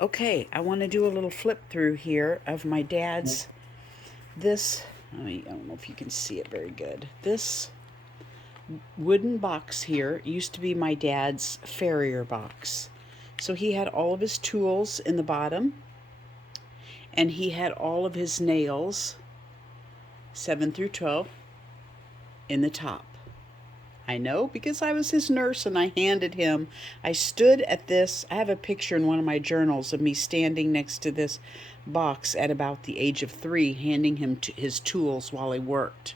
Okay, I want to do a little flip through here of my dad's, I don't know if you can see it very good. This wooden box here used to be my dad's farrier box. So he had all of his tools in the bottom, and he had all of his nails, 7 through 12, in the top. I know because I was his nurse and I handed him. I stood at this. I have a picture in one of my journals of me standing next to this box at about the age of 3, handing him his tools while he worked.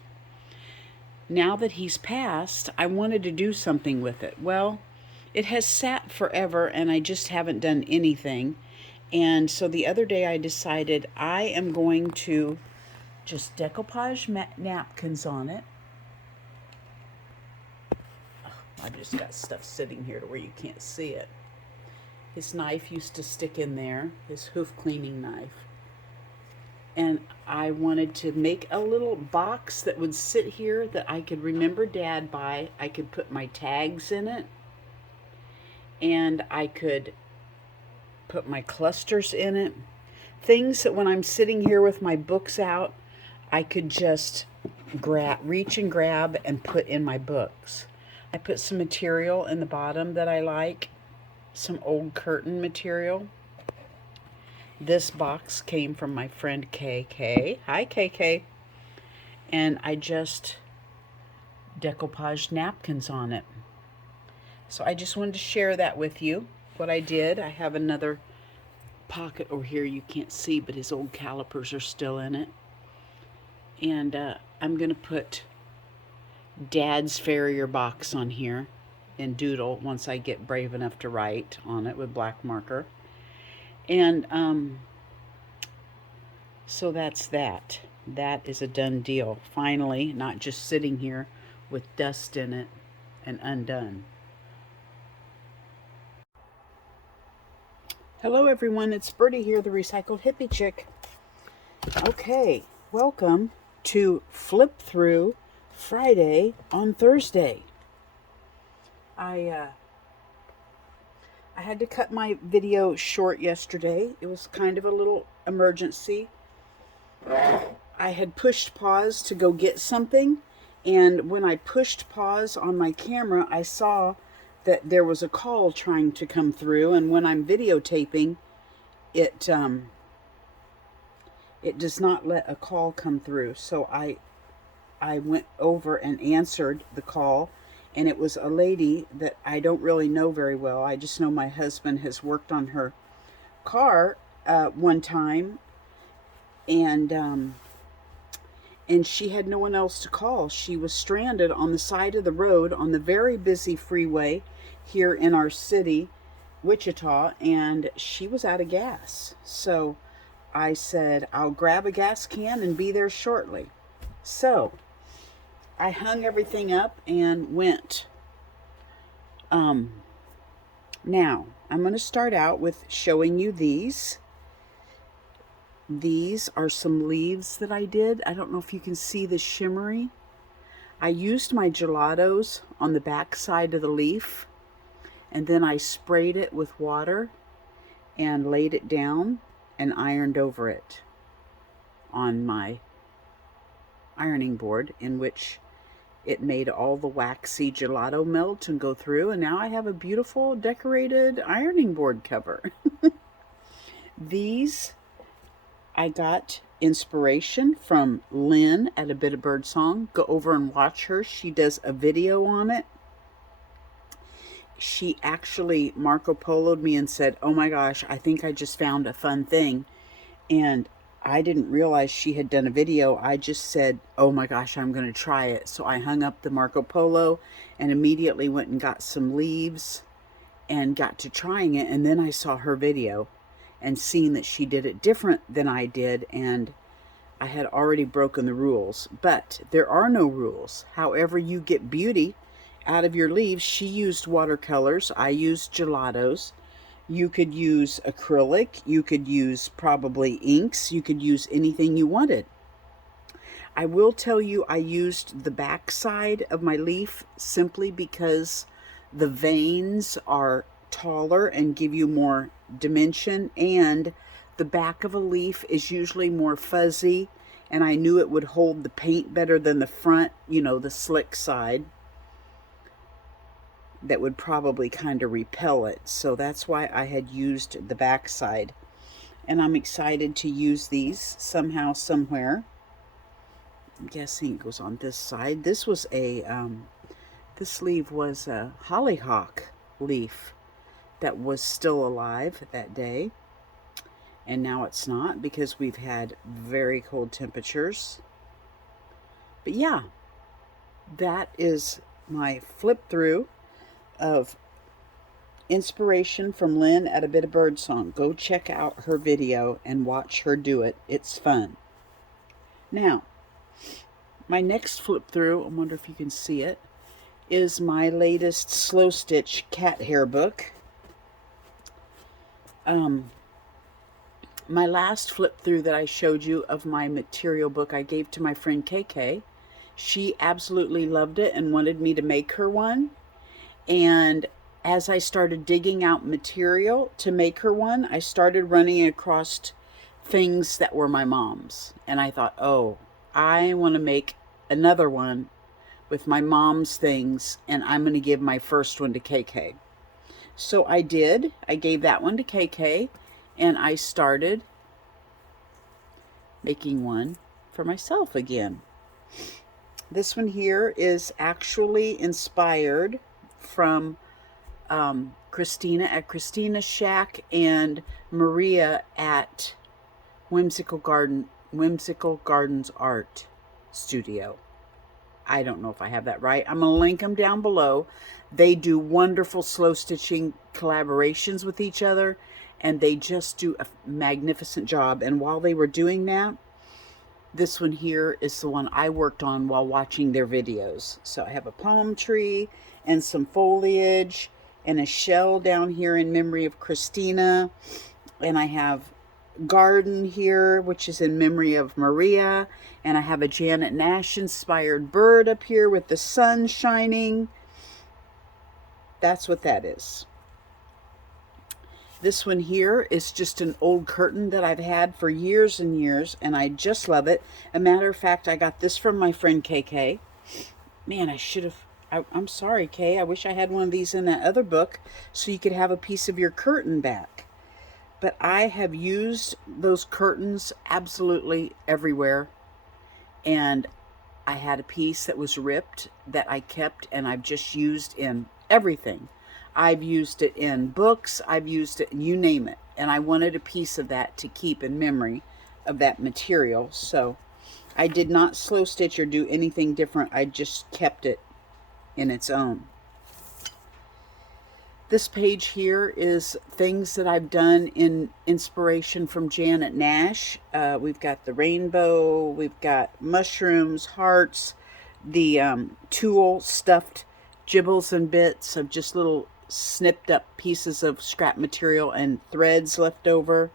Now that he's passed, I wanted to do something with it. Well, it has sat forever and I just haven't done anything. And so the other day I decided I am going to just decoupage napkins on it. I've just got stuff sitting here to where you can't see it. His knife used to stick in there, his hoof cleaning knife. And I wanted to make a little box that would sit here that I could remember Dad by. I could put my tags in it, and I could put my clusters in it. Things that when I'm sitting here with my books out, I could just reach and grab and put in my books. I put some material in the bottom that I like, some old curtain material. This box came from my friend KK. Hi, KK. And I just decoupaged napkins on it. So I just wanted to share that with you, what I did. I have another pocket over here you can't see, but his old calipers are still in it. And I'm going to put Dad's farrier box on here and doodle once I get brave enough to write on it with black marker. And so that's that. That is a done deal. Finally, not just sitting here with dust in it and undone. Hello everyone, it's Bertie here, the Recycled Hippie Chick. Okay, welcome to Flip Through Friday on Thursday. I had to cut my video short yesterday. It was kind of a little emergency. I had pushed pause to go get something, and when I pushed pause on my camera, I saw that there was a call trying to come through, and when I'm videotaping, it does not let a call come through. So I went over and answered the call, and it was a lady that I don't really know very well. I just know my husband has worked on her car one time, and she had no one else to call. She was stranded on the side of the road on the very busy freeway here in our city, Wichita, and she was out of gas. So I said, I'll grab a gas can and be there shortly. So I hung everything up and went. Now, I'm going to start out with showing you these. These are some leaves that I did. I don't know if you can see the shimmery. I used my gelatos on the back side of the leaf, and then I sprayed it with water and laid it down and ironed over it on my ironing board, in which it made all the waxy gelato melt and go through, and now I have a beautiful decorated ironing board cover. These I got inspiration from Lynn at A Bit of Birdsong. Go over and watch her. She does a video on it. She actually Marco Polo'd me and said, oh my gosh, I think I just found a fun thing. And I didn't realize she had done a video. I just said, oh my gosh, I'm going to try it. So I hung up the Marco Polo and immediately went and got some leaves and got to trying it. And then I saw her video and seen that she did it different than I did. And I had already broken the rules. But there are no rules. However you get beauty out of your leaves. She used watercolors. I used gelatos. You could use acrylic, you could use probably inks, you could use anything you wanted. I will tell you I used the back side of my leaf simply because the veins are taller and give you more dimension, and the back of a leaf is usually more fuzzy, and I knew it would hold the paint better than the front, you know, the slick side that would probably kind of repel it. So that's why I had used the back side, and I'm excited to use these somehow, somewhere. I'm guessing it goes on this side. This was a this leaf was a hollyhock leaf that was still alive that day, and now it's not because we've had very cold temperatures. But yeah, that is my flip through of inspiration from Lynn at A Bit of Birdsong. Go check out her video and watch her do it. It's fun. Now, my next flip through, I wonder if you can see it, is my latest Slow Stitch cat hair book. My last flip through that I showed you of my material book I gave to my friend KK. She absolutely loved it and wanted me to make her one. And as I started digging out material to make her one, I started running across things that were my mom's. And I thought, oh, I want to make another one with my mom's things, and I'm going to give my first one to KK. So I did. I gave that one to KK, and I started making one for myself again. This one here is actually inspired from Christina at Christina's Shack and Maria at Whimsical Gardens Art Studio. I don't know if I have that right. I'm going to link them down below. They do wonderful slow stitching collaborations with each other, and they just do a magnificent job. And while they were doing that, this one here is the one I worked on while watching their videos. So I have a palm tree and some foliage and a shell down here in memory of Christina. And I have garden here, which is in memory of Maria. And I have a Janet Nash inspired bird up here with the sun shining. That's what that is. This one here is just an old curtain that I've had for years and years, and I just love it. A matter of fact, I got this from my friend KK. Man, I should have, I'm sorry, Kay. I wish I had one of these in that other book so you could have a piece of your curtain back. But I have used those curtains absolutely everywhere, and I had a piece that was ripped that I kept, and I've just used in everything. I've used it in books, I've used it, you name it. And I wanted a piece of that to keep in memory of that material. So I did not slow stitch or do anything different. I just kept it in its own. This page here is things that I've done in inspiration from Janet Nash. We've got the rainbow, we've got mushrooms, hearts, the tulle stuffed gibbles and bits of just little snipped up pieces of scrap material and threads left over.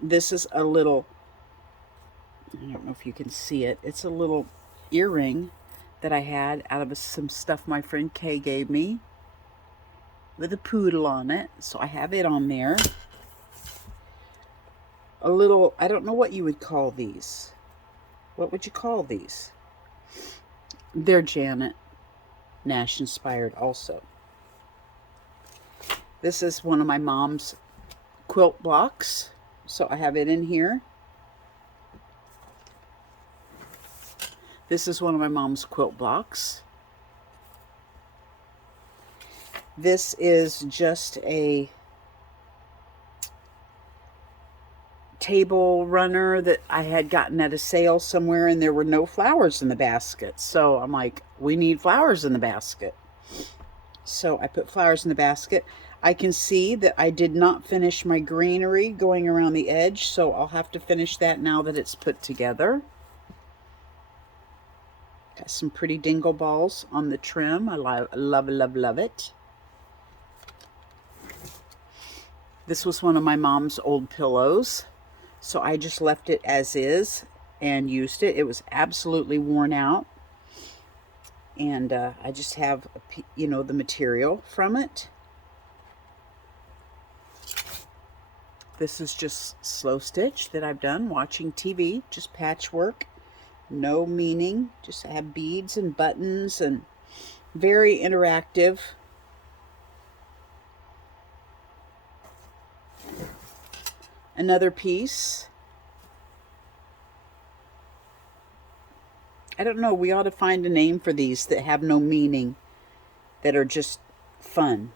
This is a little, I don't know if you can see it, it's a little earring that I had out of some stuff my friend Kay gave me with a poodle on it, so I have it on there. A little, I don't know what you would call these. What would you call these? They're Janet Nash inspired also. This is one of my mom's quilt blocks, so I have it in here. This is one of my mom's quilt blocks. This is just a table runner that I had gotten at a sale somewhere, and there were no flowers in the basket. So I'm like, we need flowers in the basket. So I put flowers in the basket. I can see that I did not finish my greenery going around the edge, so I'll have to finish that now that it's put together. Got some pretty dingle balls on the trim. I love it. This was one of my mom's old pillows, so I just left it as is and used it. It was absolutely worn out, and I just have, the material from it. This is just slow stitch that I've done watching TV, just patchwork, no meaning, just have beads and buttons and very interactive. Another piece. I don't know, we ought to find a name for these that have no meaning, that are just fun.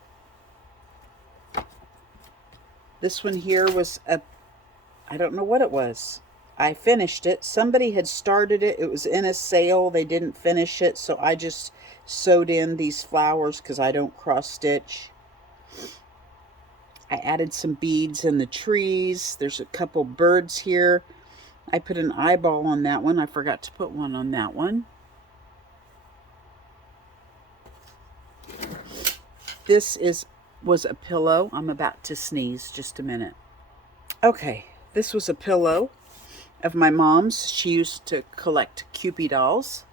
This one here was I don't know what it was. I finished it. Somebody had started it. It was in a sale. They didn't finish it, so I just sewed in these flowers because I don't cross stitch. I added some beads in the trees. There's a couple birds here. I put an eyeball on that one. I forgot to put one on that one. This was a pillow. I'm about to sneeze. Just a minute. Okay, this was a pillow of my mom's. She used to collect Kewpie dolls.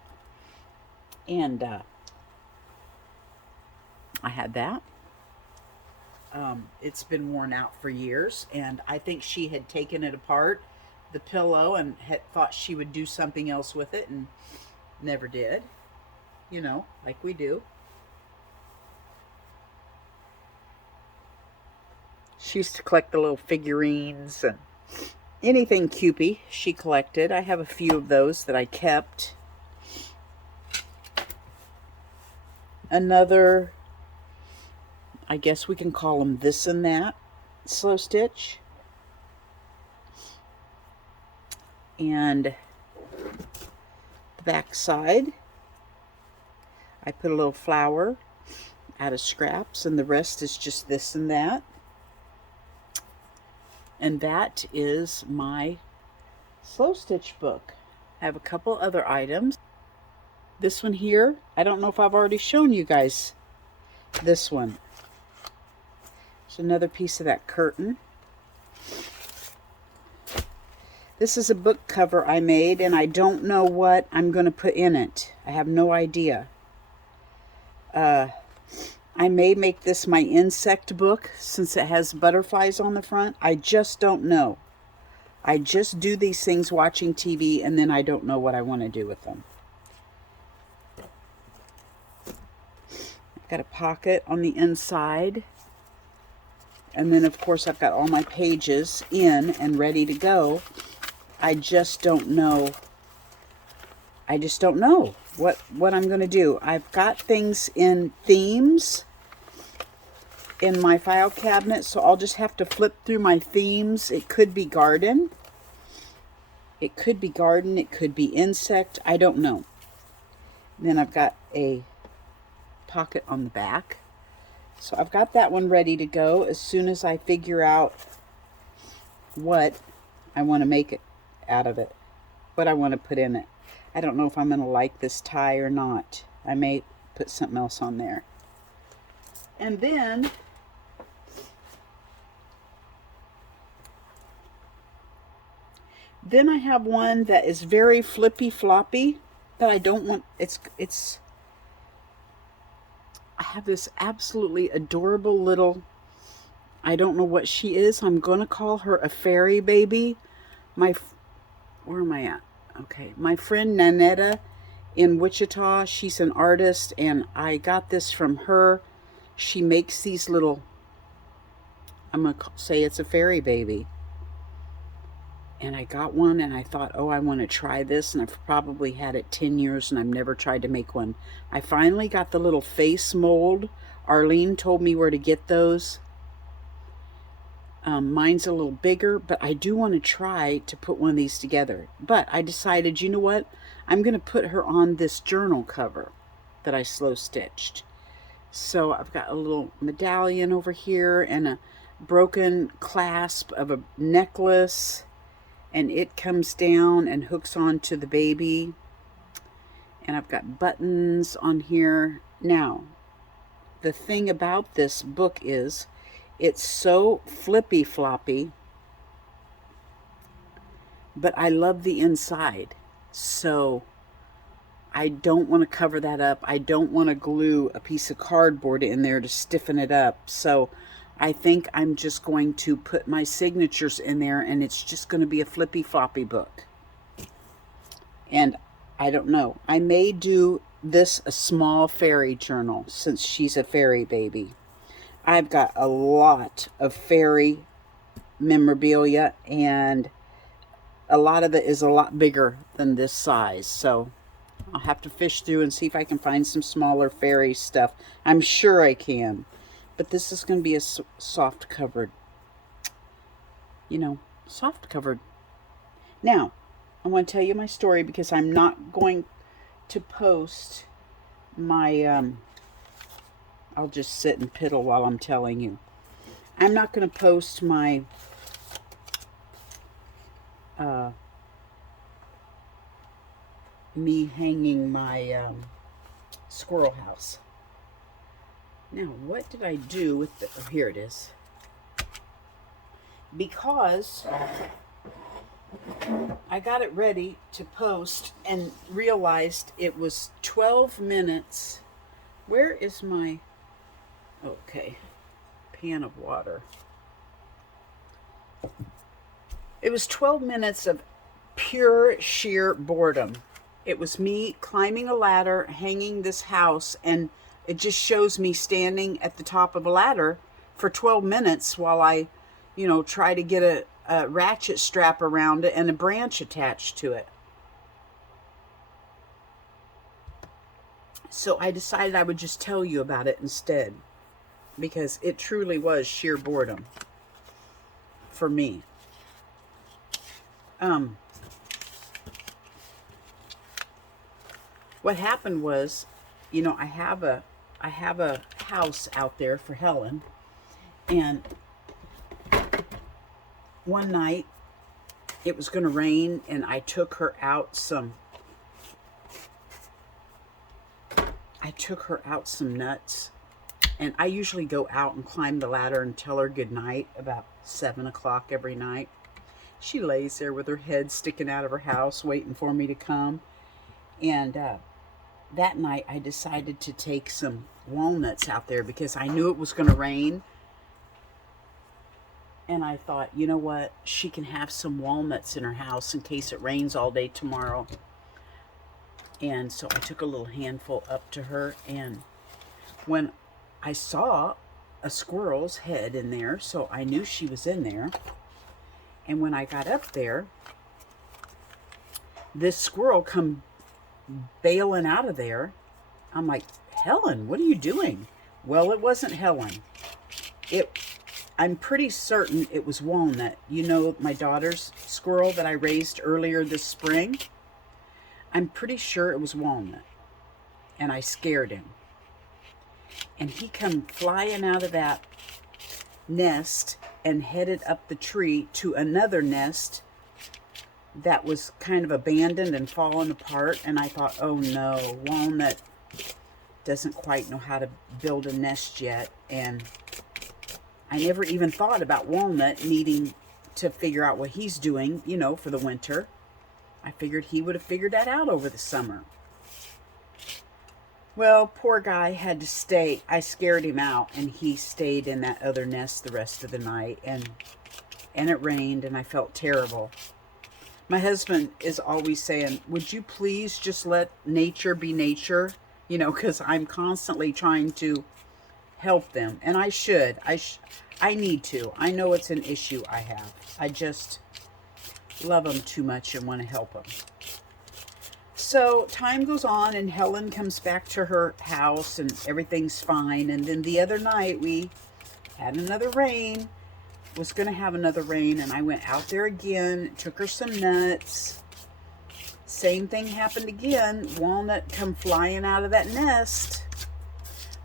And I had that. It's been worn out for years, and I think she had taken it apart, the pillow, and had thought she would do something else with it and never did. You know, like we do. She used to collect the little figurines and anything Kewpie she collected. I have a few of those that I kept. Another, I guess we can call them this and that, slow stitch. And the back side, I put a little flower out of scraps, and the rest is just this and that. And that is my slow stitch book. I have a couple other items. This one here, I don't know if I've already shown you guys this one. It's another piece of that curtain. This is a book cover I made, and I don't know what I'm going to put in it. I have no idea. I may make this my insect book since it has butterflies on the front. I just don't know. I just do these things watching TV, and then I don't know what I want to do with them. I've got a pocket on the inside. And then, of course, I've got all my pages in and ready to go. I just don't know. I just don't know what I'm going to do. I've got things in themes in my file cabinet, so I'll just have to flip through my themes. It could be garden. It could be garden. It could be insect. I don't know. And then I've got a pocket on the back. So I've got that one ready to go as soon as I figure out what I want to make it out of it, what I want to put in it. I don't know if I'm going to like this tie or not. I may put something else on there. And then I have one that is very flippy floppy that I don't want. I have this absolutely adorable little, I don't know what she is. I'm going to call her a fairy baby. Where am I at? Okay. My friend Nanetta in Wichita, she's an artist, and I got this from her. She makes these little, I'm going to say it's a fairy baby. And I got one, and I thought, oh, I want to try this. And I've probably had it 10 years, and I've never tried to make one. I finally got the little face mold. Arlene told me where to get those. Mine's a little bigger, but I do want to try to put one of these together. But I decided, you know what? I'm going to put her on this journal cover that I slow stitched. So I've got a little medallion over here and a broken clasp of a necklace. And it comes down and hooks onto the baby. And I've got buttons on here. Now, the thing about this book is it's so flippy floppy, but I love the inside. So I don't want to cover that up. I don't want to glue a piece of cardboard in there to stiffen it up. So I think I'm just going to put my signatures in there, and it's just going to be a flippy floppy book. And I don't know. I may do this a small fairy journal since she's a fairy baby. I've got a lot of fairy memorabilia, and a lot of it is a lot bigger than this size. So I'll have to fish through and see if I can find some smaller fairy stuff. I'm sure I can. But this is going to be a soft covered, soft covered. Now, I want to tell you my story because I'm not going to post my, I'll just sit and piddle while I'm telling you. I'm not going to post my, me hanging my squirrel house. Now, what did I do with the, oh, here it is. Because I got it ready to post and realized it was 12 minutes. Where is my, okay, pan of water. It was 12 minutes of pure sheer boredom. It was me climbing a ladder, hanging this house, and it just shows me standing at the top of a ladder for 12 minutes while I, try to get a ratchet strap around it and a branch attached to it. So I decided I would just tell you about it instead, because it truly was sheer boredom for me. What happened was, I have a house out there for Helen, and one night it was going to rain, and I took her out some nuts, and I usually go out and climb the ladder and tell her good night about 7 o'clock every night. She lays there with her head sticking out of her house waiting for me to come. And that night I decided to take some walnuts out there because I knew it was going to rain. And I thought, you know what? She can have some walnuts in her house in case it rains all day tomorrow. And so I took a little handful up to her. And when I saw a squirrel's head in there, so I knew she was in there. And when I got up there, this squirrel come bailing out of there. I'm like, Helen, what are you doing? Well, it wasn't Helen. I'm pretty certain it was Walnut. My daughter's squirrel that I raised earlier this spring? I'm pretty sure it was Walnut. And I scared him. And he come flying out of that nest and headed up the tree to another nest that was kind of abandoned and fallen apart. And I thought, oh no, Walnut doesn't quite know how to build a nest yet. And I never even thought about Walnut needing to figure out what he's doing, for the winter. I figured he would have figured that out over the summer. Well, poor guy had to stay. I scared him out, and he stayed in that other nest the rest of the night, and it rained, and I felt terrible. My husband is always saying, would you please just let nature be nature? Because I'm constantly trying to help them, and I should. I need to. I know it's an issue I have. I just love them too much and want to help them. So time goes on, and Helen comes back to her house, and everything's fine. And then the other night we had another rain, was going to have another rain, and I went out there again, took her some nuts. Same thing happened again. Walnut come flying out of that nest.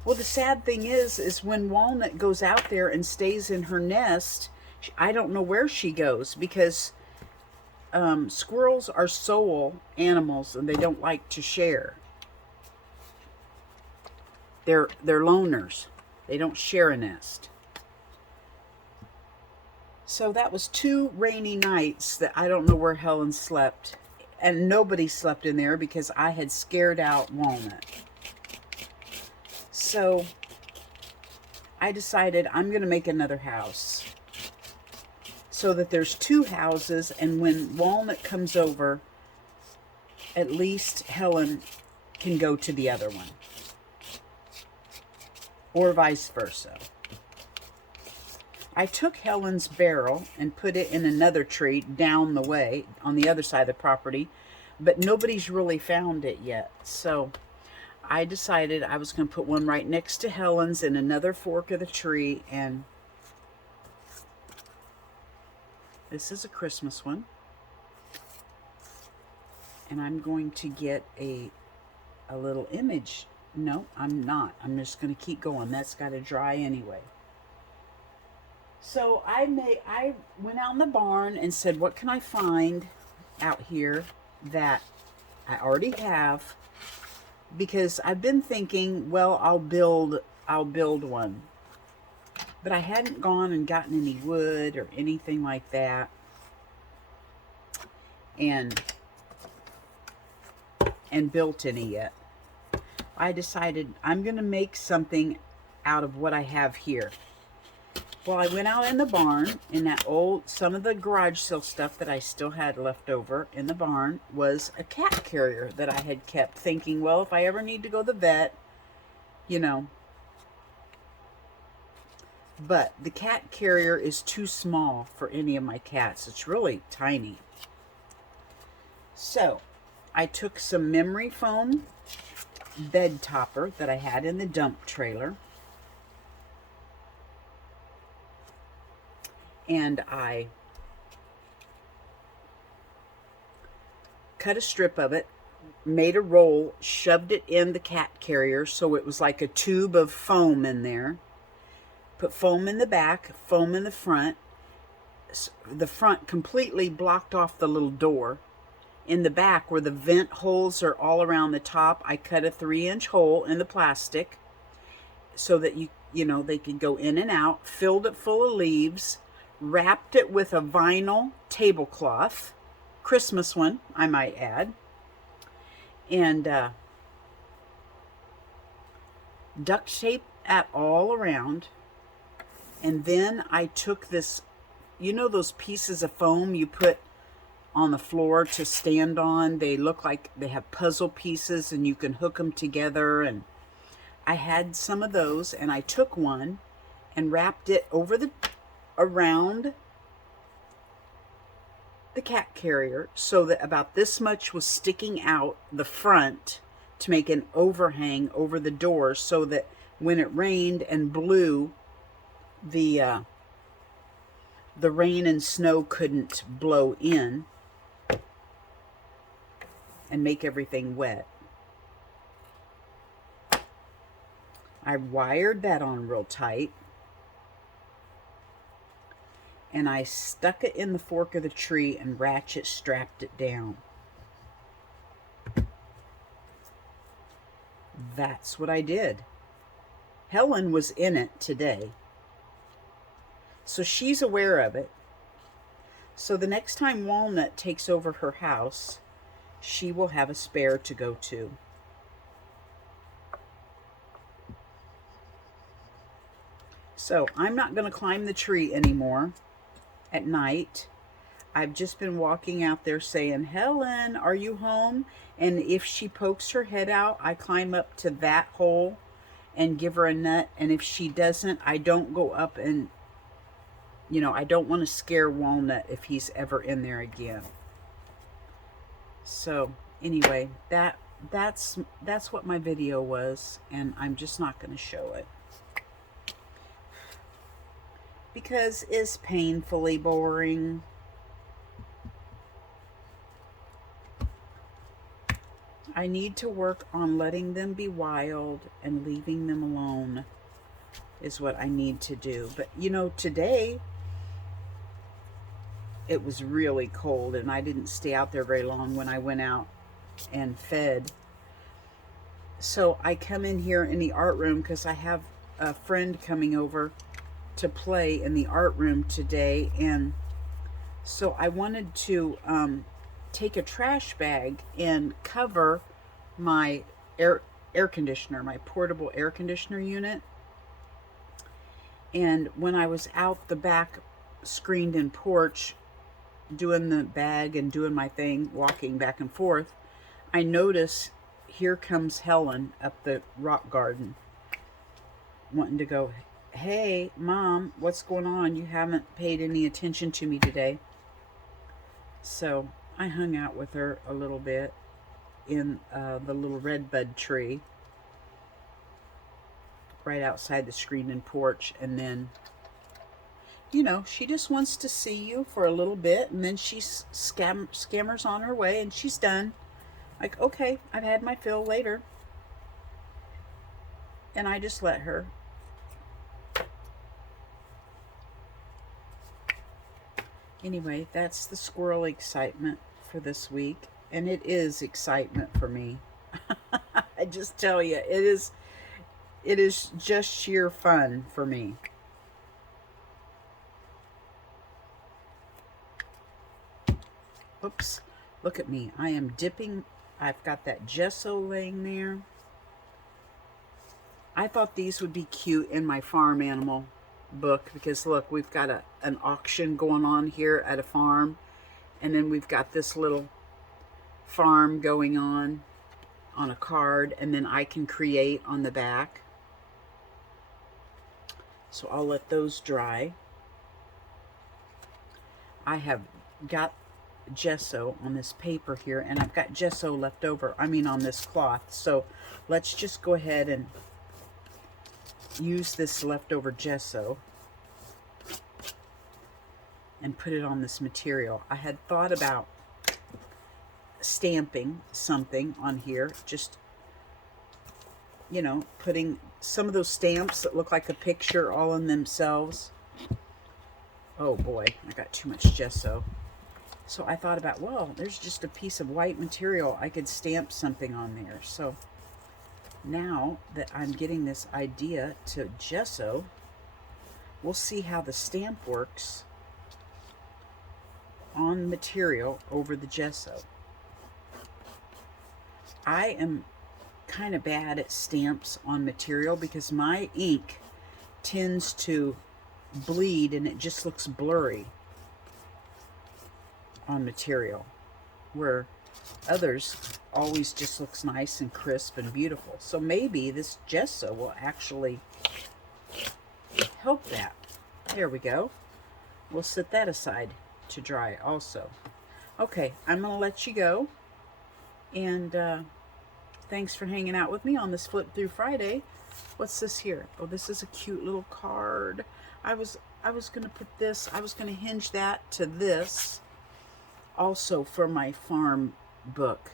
Well, the sad thing is when Walnut goes out there and stays in her nest, I don't know where she goes, because squirrels are sole animals and they don't like to share. They're loners. They don't share a nest. So that was 2 rainy nights that I don't know where Helen slept. And nobody slept in there because I had scared out Walnut. So I decided I'm going to make another house so that there's two houses, and when Walnut comes over, at least Helen can go to the other one, or vice versa. I took Helen's barrel and put it in another tree down the way on the other side of the property, but nobody's really found it yet. So I decided I was going to put one right next to Helen's in another fork of the tree, and this is a Christmas one. And I'm going to get a little image. No, I'm not. I'm just going to keep going. That's got to dry anyway. So I went out in the barn and said, what can I find out here that I already have? Because I've been thinking, well, I'll build one. But I hadn't gone and gotten any wood or anything like that. And built any yet. I decided I'm going to make something out of what I have here. Well, I went out in the barn, in that some of the garage sale stuff that I still had left over in the barn was a cat carrier that I had kept, thinking, well, if I ever need to go to the vet, you know. But the cat carrier is too small for any of my cats. It's really tiny. So I took some memory foam bed topper that I had in the dump trailer, and I cut a strip of it, made a roll, shoved it in the cat carrier so it was like a tube of foam in there. Put foam in the back, foam in the front. The front completely blocked off the little door. In the back, where the vent holes are all around the top, I cut a 3-inch hole in the plastic so that you know they could go in and out. Filled it full of leaves, wrapped it with a vinyl tablecloth, Christmas one, I might add, and duct tape it all around. And then I took this, you know those pieces of foam you put on the floor to stand on? They look like they have puzzle pieces and you can hook them together. And I had some of those, and I took one and wrapped it around the cat carrier so that about this much was sticking out the front to make an overhang over the door, so that when it rained and blew, the rain and snow couldn't blow in and make everything wet. I wired that on real tight, and I stuck it in the fork of the tree and ratchet strapped it down. That's what I did. Helen was in it today, so she's aware of it. So the next time Walnut takes over her house, she will have a spare to go to. So I'm not going to climb the tree anymore at night. I've just been walking out there saying, Helen, are you home? And if she pokes her head out, I climb up to that hole and give her a nut. And if she doesn't, I don't go up and, you know, I don't want to scare Walnut if he's ever in there again. So anyway, that's what my video was, and I'm just not going to show it because it's painfully boring. I need to work on letting them be wild and leaving them alone is what I need to do. But you know, today it was really cold, and I didn't stay out there very long when I went out and fed. So I come in here in the art room because I have a friend coming over to play in the art room today, and so I wanted to take a trash bag and cover my air conditioner, my portable air conditioner unit. And when I was out the back screened in porch doing the bag and doing my thing, walking back and forth, I notice here comes Helen up the rock garden wanting to go, hey, Mom, what's going on? You haven't paid any attention to me today. So I hung out with her a little bit in the little redbud tree right outside the screened-in porch. And then, you know, she just wants to see you for a little bit, and then she scammers on her way, and she's done. Like, okay, I've had my fill later. And I just let her. Anyway, that's the squirrel excitement for this week. And it is excitement for me. I just tell you, it is just sheer fun for me. Oops, look at me. I am dipping. I've got that gesso laying there. I thought these would be cute in my farm animal book because look, we've got an auction going on here at a farm, and then we've got this little farm going on a card, and then I can create on the back. So I'll let those dry. I have got gesso on this paper here, and I've got gesso left over, I mean on this cloth. So let's just go ahead and use this leftover gesso and put it on this material. I had thought about stamping something on here, just, you know, putting some of those stamps that look like a picture all in themselves. Oh boy, I got too much gesso. So I thought about, well, there's just a piece of white material. I could stamp something on there. So now that I'm getting this idea to gesso, we'll see how the stamp works on material over the gesso. I am kind of bad at stamps on material because my ink tends to bleed and it just looks blurry on material, where others always just looks nice and crisp and beautiful. So maybe this gesso will actually help that. There we go. We'll set that aside to dry also. Okay, I'm going to let you go. And thanks for hanging out with me on this Flip Through Friday. What's this here? Oh, this is a cute little card. I was going to put this, I was going to hinge that to this also for my farm book.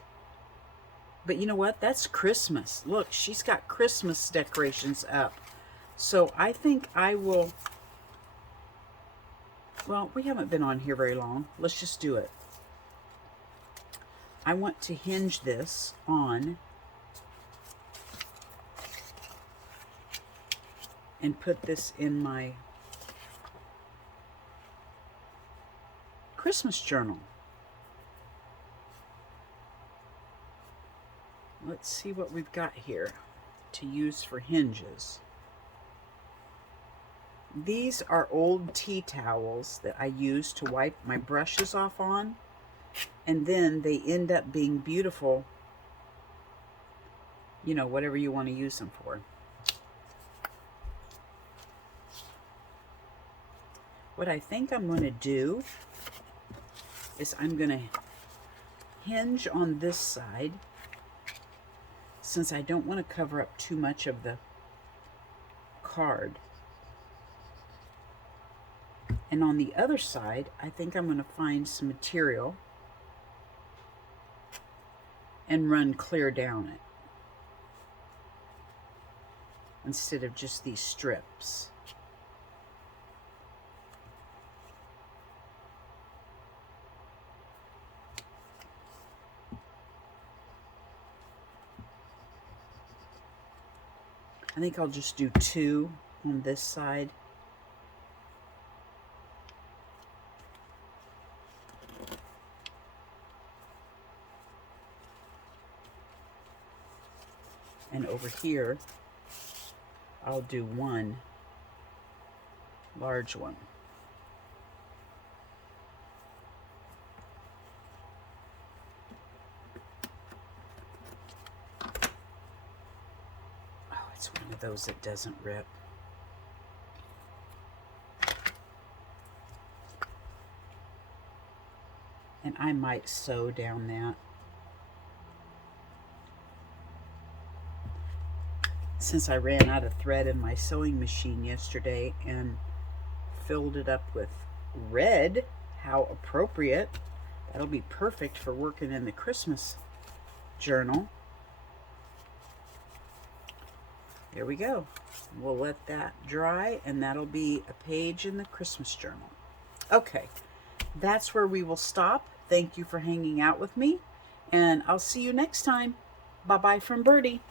But you know what? That's Christmas. Look, she's got Christmas decorations up. So I think I will, well, we haven't been on here very long. Let's just do it. I want to hinge this on and put this in my Christmas journal. Let's see what we've got here to use for hinges. These are old tea towels that I use to wipe my brushes off on, and then they end up being beautiful, you know, whatever you want to use them for. What I think I'm going to do is I'm going to hinge on this side, since I don't want to cover up too much of the card. And on the other side, I think I'm going to find some material and run clear down it instead of just these strips. I think I'll just do 2 on this side. And over here, I'll do 1 large one. Oh, it's one of those that doesn't rip. And I might sew down that. Since I ran out of thread in my sewing machine yesterday and filled it up with red, how appropriate. That'll be perfect for working in the Christmas journal. There we go. We'll let that dry, and that'll be a page in the Christmas journal. Okay, that's where we will stop. Thank you for hanging out with me, and I'll see you next time. Bye-bye from Birdie.